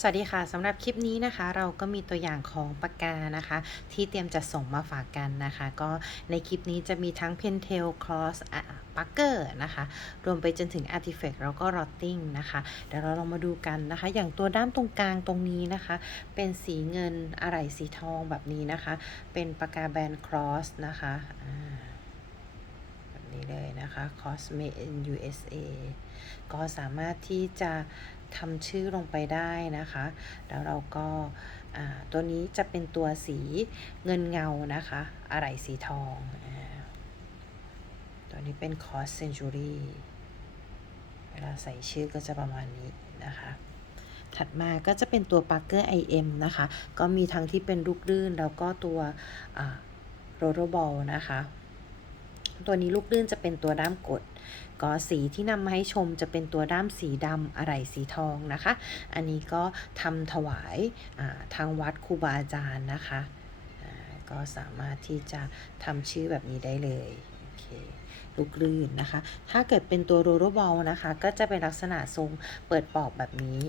สวัสดีค่ะสำหรับคลิปนี้นะคะ เราก็มีตัวอย่างของปากกานะคะ ที่เตรียมจะส่งมาฝากกันนะคะ ก็ในคลิปนี้จะมีทั้ง Pentel Cross อะ Parker นะคะ รวมไปจนถึง Artifact แล้วก็ Rotting นะคะ เดี๋ยวเราลองมาดูกันนะคะ อย่างตัวด้ามตรงกลางตรงนี้นะคะ เป็นสีเงินอะไหล่สีทองแบบนี้นะคะ เป็นปากกาแบรนด์ Cross นะคะแบบนี้เลยนะคะ Cosme in USA ก็สามารถที่จะ ทำชื่อลงไปได้นะคะ แล้วเราก็ตัวนี้จะเป็นตัวสีเงินเงานะคะ อะไหล่สีทองอตัวนี้เป็น Cross Century เวลาใส่ชื่อก็จะประมาณนี้นะคะถัดมาก็จะเป็นตัว Parker IM นะคะ ก็มีทั้งที่เป็นลูกลื่น แล้วก็ตัวโรโรบอลนะคะ ตัวนี้ลูกลื่นจะเป็นตัวด้ามกดก็สีที่นำมาให้ชมจะเป็นตัวด้ามสีดำอะไหล่สีทองนะคะ อันนี้ก็ทำถวายทางวัดครูบาอาจารย์นะคะ ก็สามารถที่จะทำชื่อแบบนี้ได้เลยโอเคลูกลื่นนะคะ ถ้าเกิดเป็นตัวโรโรบอลนะคะ ก็จะเป็นลักษณะทรงเปิดปอกแบบนี้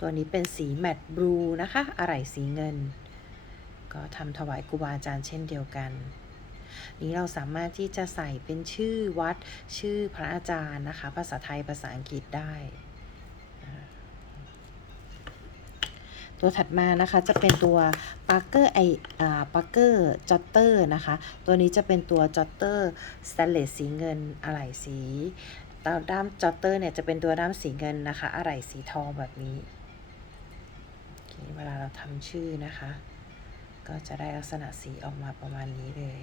ตัวนี้เป็นสีแมตต์บลูนะคะ อะไหล่สีเงิน ก็ทำถวายครูบาอาจารย์เช่นเดียวกัน นี้เราสามารถที่จะใส่เป็นชื่อวัดชื่อพระอาจารย์นะคะ ภาษาไทยภาษาอังกฤษได้ ตัวถัดมานะคะจะเป็นตัว Parker ไออ่า Parker Jotter นะคะ ตัวนี้จะเป็นตัว Jotter Stainless สีเงินอะไหล่สีด้าม Jotter เนี่ยจะเป็นตัวด้ามสีเงินนะคะ อะไหล่สีทองแบบนี้ เวลาเราทำชื่อนะคะ ก็จะได้ลักษณะสีออกมาประมาณนี้เลย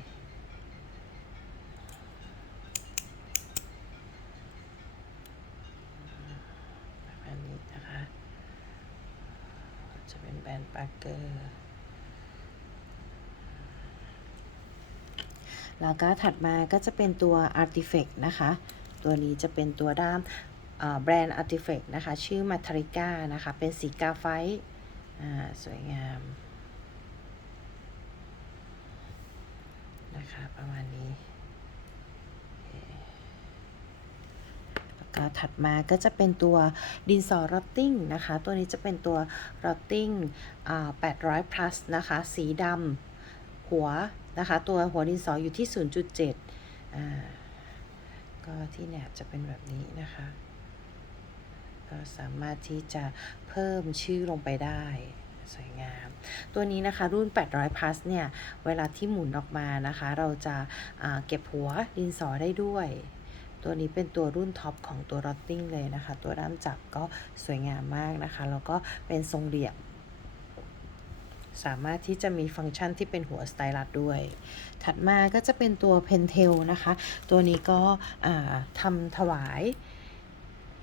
ประมาณนี้นะคะ จะเป็นแบรนด์ปาร์เกอร์ แล้วก็ถัดมาก็จะเป็นตัว Artifact นะคะ ตัวนี้จะเป็นตัวด้ามแบรนด์ Artifact นะคะ ชื่อ m a t r i c a นะคะ เป็นสีกาไฟสวยงามนะคะประมาณนี้ ก็ ถัดมาก็จะเป็นตัวดินสอ rotting นะคะ ตัวนี้จะเป็นตัว rotting 800 plus นะคะ สีดำหัวนะคะ ตัวหัวดินสออยู่ที่ 0.7อ่าก็ที่แหนบจะเป็นแบบนี้นะคะ ก็สามารถที่จะเพิ่มชื่อลงไปได้สวยงาม ตัวนี้นะคะรุ่น 800 plus เนี่ย เวลาที่หมุนออกมานะคะ เราจะเก็บหัวดินสอได้ด้วย ตัวนี้เป็นตัวรุ่นท็อปของตัว Rotting เลยนะคะ ตัวด้ามจับก็สวยงามมากนะคะ แล้วก็เป็นทรงเหลี่ยม สามารถที่จะมีฟังก์ชันที่เป็นหัวสไตลัสด้วย ถัดมาก็จะเป็นตัว Pentel นะคะ ตัวนี้ก็ทำถวาย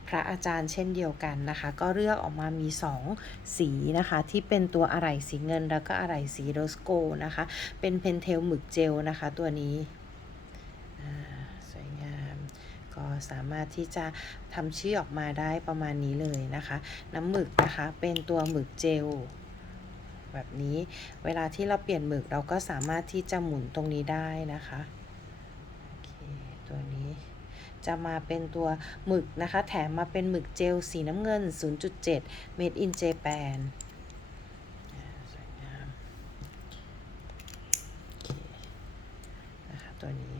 พระอาจารย์เช่นเดียวกันนะคะ ก็เลือกออกมามี 2 สีนะคะ ที่เป็นตัวอะไหล่สีเงินแล้วก็อะไหล่สีโรสโกนะคะ เป็นเพนเทลหมึกเจลนะคะ ตัวนี้ ก็สามารถที่จะทำชื่อออกมาได้ประมาณนี้เลยนะคะ น้ำหมึกนะคะเป็นตัวหมึกเจลแบบนี้ เวลาที่เราเปลี่ยนหมึกเราก็สามารถที่จะหมุนตรงนี้ได้นะคะโอเคตัวนี้จะมาเป็นตัวหมึกนะคะ แถมมาเป็นหมึกเจลสีน้ำเงิน 0.7 made in Japan สวยงามโอเคนะคะตัวนี้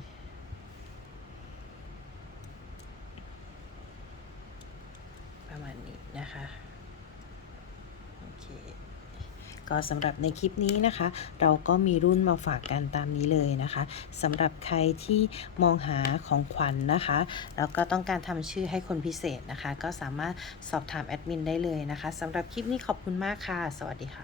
ประ มาณนี้นะคะโอเคก็สำหรับในคลิปนี้นะคะ เราก็มีรุ่นมาฝากกันตามนี้เลยนะคะสำหรับใครที่มองหาของขวัญนนะคะ แล้วก็ต้องการทำชื่อให้คนพิเศษนะคะ ก็สามารถสอบถามแอดมินได้เลยนะคะสำหรับคลิปนี้ขอบคุณมากค่ะ สวัสดีค่ะ